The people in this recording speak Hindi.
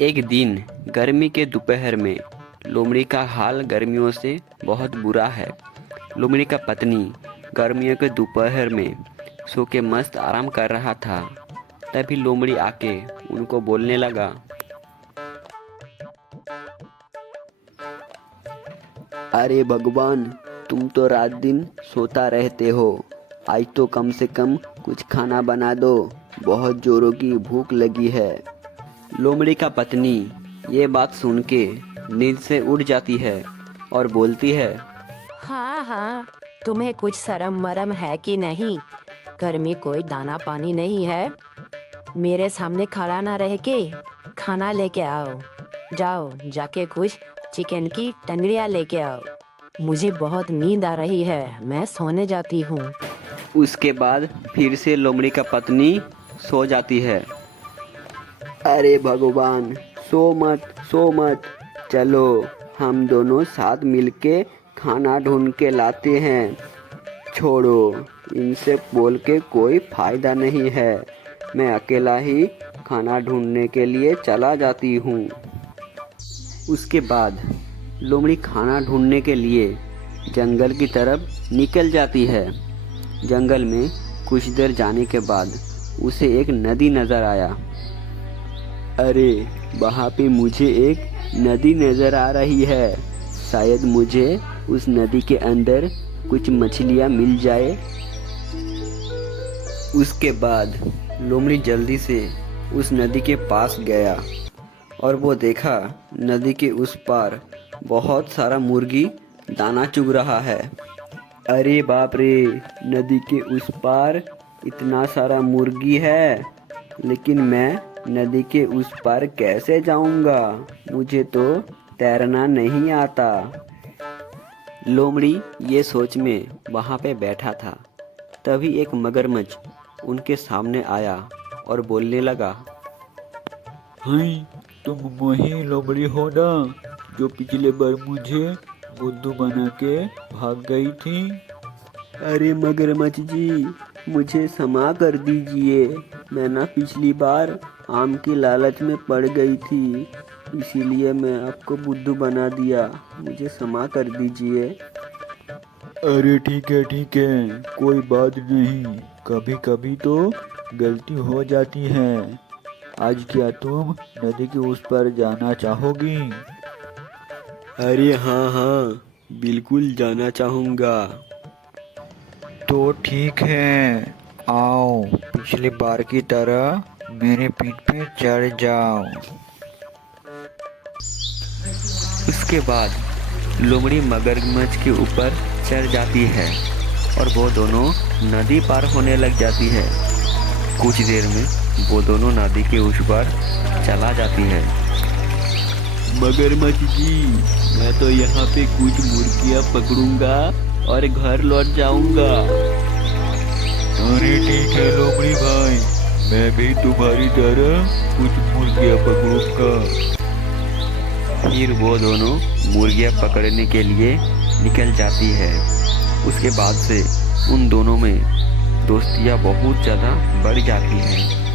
एक दिन गर्मी के दोपहर में लोमड़ी का हाल गर्मियों से बहुत बुरा है। लोमड़ी का पत्नी गर्मियों के दोपहर में सो के मस्त आराम कर रहा था। तभी लोमड़ी आके उनको बोलने लगा। अरे भगवान, तुम तो रात दिन सोता रहते हो। आज तो कम से कम कुछ खाना बना दो, बहुत जोरों की भूख लगी है। लोमड़ी का पत्नी ये बात सुन के नींद से उठ जाती है और बोलती है। हाँ हाँ, तुम्हें कुछ शर्म मरम है कि नहीं? घर में कोई दाना पानी नहीं है। मेरे सामने खड़ा ना रह के खाना लेके आओ। जाओ जाके कुछ चिकन की टंगड़ियाँ लेके आओ। मुझे बहुत नींद आ रही है, मैं सोने जाती हूँ। उसके बाद फिर से लोमड़ी का पत्नी सो जाती है। अरे भगवान, सो मत, चलो हम दोनों साथ मिलके खाना ढूंढ के लाते हैं। छोड़ो, इनसे बोल के कोई फायदा नहीं है। मैं अकेला ही खाना ढूंढने के लिए चला जाती हूँ। उसके बाद लोमड़ी खाना ढूंढने के लिए जंगल की तरफ निकल जाती है। जंगल में कुछ देर जाने के बाद उसे एक नदी नज़र आया। अरे, वहाँ पे मुझे एक नदी नज़र आ रही है। शायद मुझे उस नदी के अंदर कुछ मछलियाँ मिल जाए। उसके बाद लोमड़ी जल्दी से उस नदी के पास गया और वो देखा नदी के उस पार बहुत सारा मुर्गी दाना चुग रहा है। अरे बाप रे, नदी के उस पार इतना सारा मुर्गी है, लेकिन मैं नदी के उस पार कैसे जाऊंगा? मुझे तो तैरना नहीं आता। लोमड़ी ये सोच में वहाँ पे बैठा था। तभी एक मगरमच्छ उनके सामने आया और बोलने लगा। हाय, तुम वही लोमड़ी हो ना जो पिछले बार मुझे बुद्धू बना के भाग गई थी? अरे मगरमच्छ जी, मुझे क्षमा कर दीजिए। मैं ना पिछली बार आम की लालच में पड़ गई थी, इसीलिए मैं आपको बुद्धू बना दिया। मुझे क्षमा कर दीजिए। अरे ठीक है, कोई बात नहीं। कभी कभी तो गलती हो जाती है। आज क्या तुम नदी के उस पर जाना चाहोगी? अरे हाँ, बिल्कुल जाना चाहूँगा। तो ठीक है, आओ पिछली बार की तरह मेरे पीठ पे चढ़ जाओ। उसके बाद लोमड़ी मगरमच्छ के ऊपर चढ़ जाती है और वो दोनों नदी पार होने लग जाती है। कुछ देर में वो दोनों नदी के उस पार चला जाती है। मगरमच्छ जी, मैं तो यहाँ पे कुछ मुर्गियाँ पकड़ूंगा और घर लौट जाऊंगा। अरे ठीक है लोमड़ी भाई, मैं भी तुम्हारी तरह कुछ मुर्गियाँ पकड़ूंगा। फिर वो दोनों मुर्गियाँ पकड़ने के लिए निकल जाती है। उसके बाद से उन दोनों में दोस्तियाँ बहुत ज़्यादा बढ़ जाती हैं।